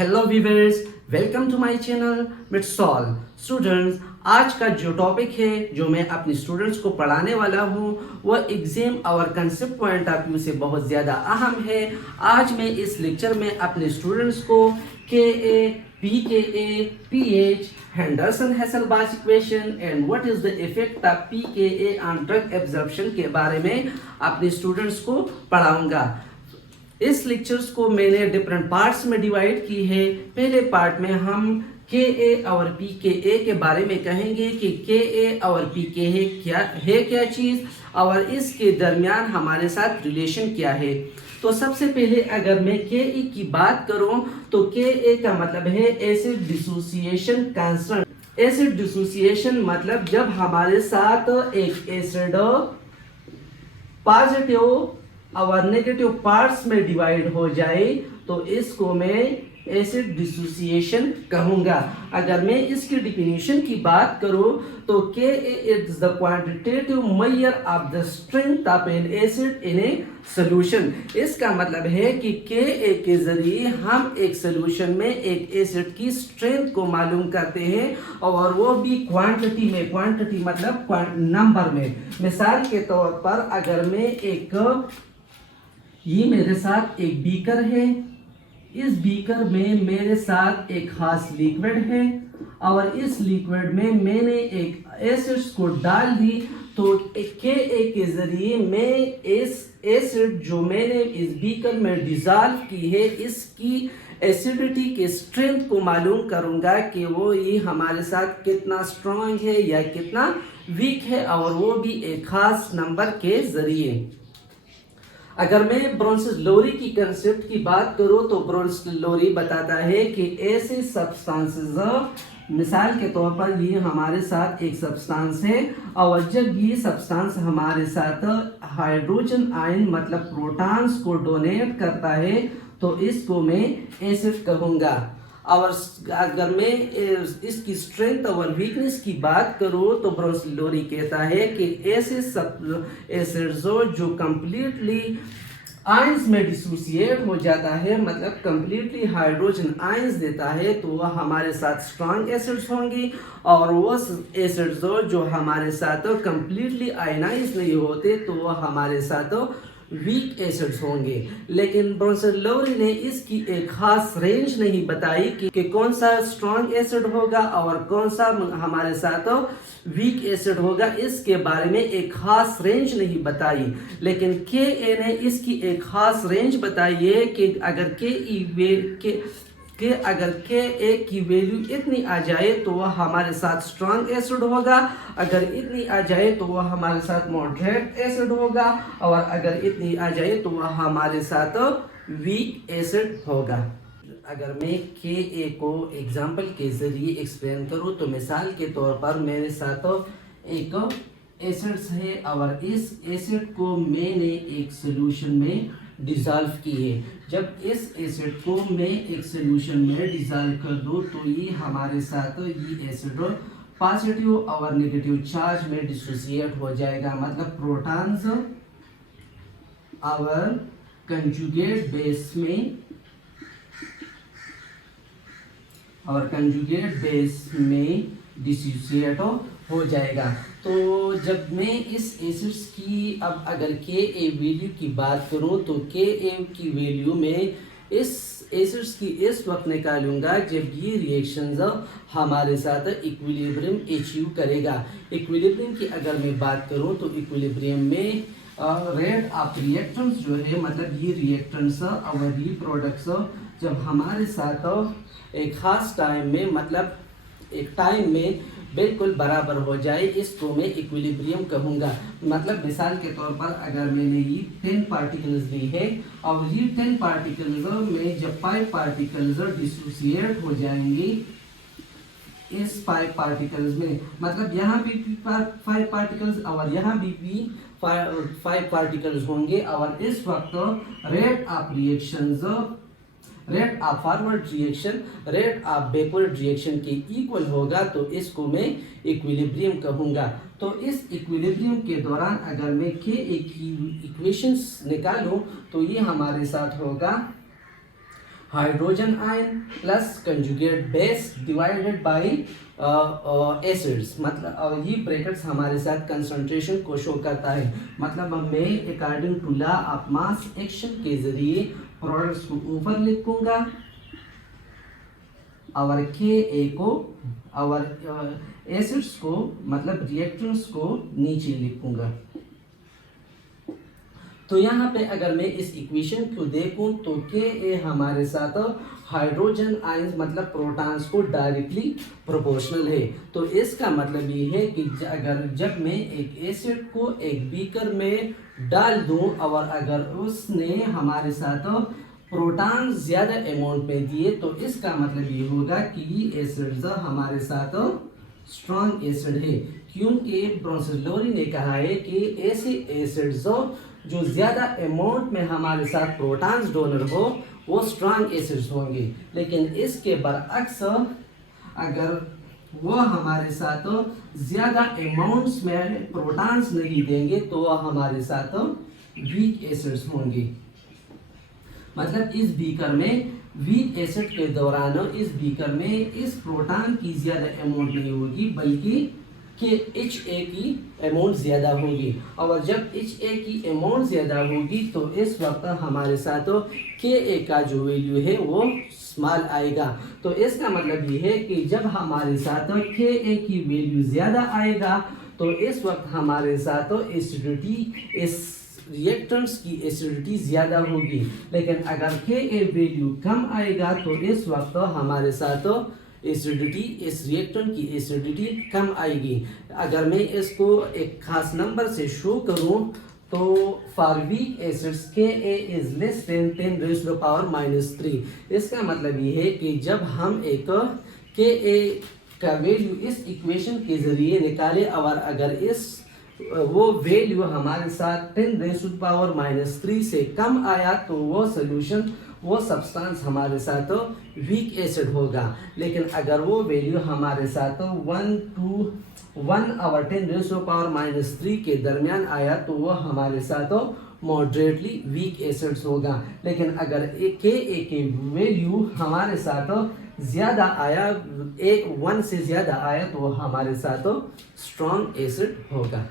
Hello viewers, welcome to my channel मिट्सॉल students. आज का जो टॉपिक है जो मैं अपने स्टूडेंट्स को पढ़ाने वाला हूँ वह एग्जाम और कंसेप्ट पॉइंट ऑफ व्यू से बहुत ज़्यादा अहम है। आज मैं इस लेक्चर में अपने स्टूडेंट्स को के pKa, pH, Henderson Hasselbalch equation and what is the effect of pKa on drug absorption के बारे में अपने स्टूडेंट्स को पढ़ाऊंगा। इस लेक्चर्स को मैंने डिफरेंट पार्ट्स में डिवाइड की है। पहले पार्ट में हम के और पी के बारे में कहेंगे कि के और पी क्या चीज़ और इसके दरमियान हमारे साथ रिलेशन क्या है। तो सबसे पहले अगर मैं के की बात करूं तो के का मतलब है acid dissociation constant. Acid dissociation मतलब जब हमारे साथ एक एसिड पॉजिटिव और नेगेटिव पार्ट्स में डिवाइड हो जाए तो इसको मैं एसिड डिसोसिएशन कहूंगा। अगर मैं इसकी डेफिनेशन की बात करूं तो के is the quantitative measure of the strength of N acid in A solution. इसका मतलब है कि के जरिए हम एक सॉल्यूशन में एक एसिड की स्ट्रेंथ को मालूम करते हैं और वो भी क्वांटिटी में। क्वांटिटी मतलब नंबर में। मिसाल के तौर पर अगर मैं ये मेरे साथ एक बीकर है, इस बीकर में मेरे साथ एक खास लिक्विड है और इस लिक्विड में मैंने एक एसिड्स को डाल दी तो के जरिए मैं इस एसिड जो मैंने इस बीकर में डिजॉल्व की है इसकी एसिडिटी के स्ट्रेंथ को मालूम करूंगा कि वो ये हमारे साथ कितना स्ट्रॉन्ग है या कितना वीक है और वो भी एक खास नंबर के जरिए। अगर मैं ब्रोंस-लोरी की कंसेप्ट की बात करूं तो ब्रोंस-लोरी बताता है कि ऐसे सब्सटेंसेस, मिसाल के तौर पर ये हमारे साथ एक सब्सटेंस है और जब ये सब्सटेंस हमारे साथ हाइड्रोजन आयन मतलब प्रोटॉन्स को डोनेट करता है तो इसको मैं एसिड कहूँगा। और अगर मैं इसकी स्ट्रेंथ और वीकनेस की बात करूं तो ब्रोंस-लोरी कहता है कि ऐसे एसिड्स जो कंप्लीटली आयंस में डिसोसिएट हो जाता है मतलब कंप्लीटली हाइड्रोजन आयंस देता है तो वह हमारे साथ स्ट्रॉन्ग एसिड्स होंगे और वो एसिड्स जो हमारे साथ कंप्लीटली आयनाइज नहीं होते तो वह हमारे साथ वीक एसिड्स होंगे। लेकिन ब्रोंस-लोरी ने इसकी एक खास रेंज नहीं बताई कि कौन सा स्ट्रॉन्ग एसिड होगा और कौन सा हमारे साथ वीक एसिड होगा। इसके बारे में एक खास रेंज नहीं बताई, लेकिन के ने इसकी एक खास रेंज बताई है कि अगर अगर के की वैल्यू इतनी आ जाए तो वह हमारे साथ स्ट्रॉन्ग एसिड होगा, अगर इतनी आ जाए तो वह हमारे साथ मॉडरेट एसिड होगा और अगर इतनी आ जाए तो वह हमारे साथ वीक एसिड होगा। अगर मैं के को एग्जाम्पल के जरिए एक्सप्लेन करूँ तो मिसाल के तौर पर मेरे साथ एक एसिड्स है और इस एसिड को मैंने एक सोल्यूशन में डिसॉल्व की है। जब इस एसिड को मैं एक सोल्यूशन में डिसॉल्व कर दूं तो ये हमारे साथ ये एसिड पॉजिटिव और नेगेटिव चार्ज में डिसोसिएट हो जाएगा मतलब प्रोटॉन्स और कंजुगेट बेस में डिसोसिएट हो जाएगा। तो जब मैं इस एसिड्स की अब अगर के वैल्यू की बात करूं तो के की वैल्यू में इस एसिड्स की इस वक्त निकालूंगा जब ये रिएक्शंस हमारे साथ इक्विलिब्रियम अचीव करेगा। इक्विलिब्रियम की अगर मैं बात करूं तो इक्विलिब्रियम में रेट ऑफ रिएक्टेंट्स जो है मतलब ये रिएक्टेंट्स और ये प्रोडक्ट्स जब हमारे साथ एक खास टाइम में मतलब एक टाइम में बिल्कुल बराबर हो जाए इसको मैं इक्विलिब्रियम कहूँगा। मतलब मिसाल के तौर पर अगर मैंने ये 10 पार्टिकल्स ली है और ये 10 पार्टिकल्स में जब 5 पार्टिकल्स डिसोसिएट हो जाएंगे इस 5 पार्टिकल्स में मतलब यहाँ भी 5 पार्टिकल्स और यहाँ भी 5 पार्टिकल्स होंगे और इस वक्त rate of reactions rate of forward reaction rate of backward reaction के इक्वल होगा तो इसको मैं इक्विलिब्रियम कहूँगा। तो इस इक्विलिब्रियम के दौरान अगर मैं के की इक्वेशंस निकालूं तो ये हमारे साथ होगा hydrogen ion plus conjugate base divided by acids, मतलब ये ब्रैकेट्स हमारे साथ कंसंट्रेशन को शो करता है। मतलब मैं according to law of mass action के जरिए प्रोडक्ट्स को ऊपर लिखूंगा और के को और एसिड्स को मतलब रिएक्टेंट्स को नीचे लिखूंगा। तो यहाँ पे अगर मैं इस इक्वेशन को देखूं तो के हमारे साथ हाइड्रोजन आयंस मतलब प्रोटॉन्स को डायरेक्टली प्रोपोर्शनल है। तो इसका मतलब ये है कि अगर जब मैं एक एसिड को एक बीकर में डाल दूं और अगर उसने हमारे साथ प्रोटॉन ज्यादा अमाउंट में दिए तो इसका मतलब ये होगा कि ये एसिड हमारे साथ स्ट्रॉन्ग एसिड है, क्योंकि ब्रोंसेलोरी ने कहा है कि ऐसे एसिड्स जो ज्यादा अमाउंट में हमारे साथ प्रोटॉन्स डोनर हो वो स्ट्रॉन्ग एसिड्स होंगे। लेकिन इसके बरअक्स अगर वो हमारे साथ ज्यादा अमाउंट्स में प्रोटॉन्स नहीं देंगे तो वह हमारे साथ वीक एसिड्स होंगे। मतलब इस बीकर में वीक एसिड के दौरान इस बीकर में इस प्रोटॉन की ज्यादा अमाउंट नहीं होगी बल्कि के HA की अमाउंट ज़्यादा होगी, और जब HA की अमाउंट ज़्यादा होगी तो इस वक्त हमारे साथ KA का जो वैल्यू है वो स्मॉल आएगा। तो इसका मतलब ये है कि जब हमारे साथ KA की वैल्यू ज़्यादा आएगा तो इस वक्त हमारे साथ एसिडिटी इस रिएक्टेंट्स की एसिडिटी ज़्यादा होगी। लेकिन अगर KA वैल्यू कम आएगा तो इस वक्त हमारे साथ एसिडिटी इस रिएक्टेंट की एसिडिटी कम आएगी। अगर मैं इसको एक खास नंबर से शो करूं तो for weak acids KA is less than 10⁻³ इसका मतलब ये है कि जब हम एक KA का वैल्यू इस इक्वेशन के जरिए निकाले और अगर इस वो वैल्यू हमारे साथ 10⁻³ से कम आया तो वो सोल्यूशन वो सब्सटेंस हमारे साथ वीक एसिड होगा। लेकिन अगर वो वैल्यू हमारे साथ 1 और 10⁻³ के दरमियान आया तो वो हमारे साथ मॉडरेटली वीक एसिड्स होगा। लेकिन अगर KA के वैल्यू हमारे साथ ज़्यादा आया 1 से ज़्यादा आया तो हमारे साथ स्ट्रॉन्ग एसिड होगा।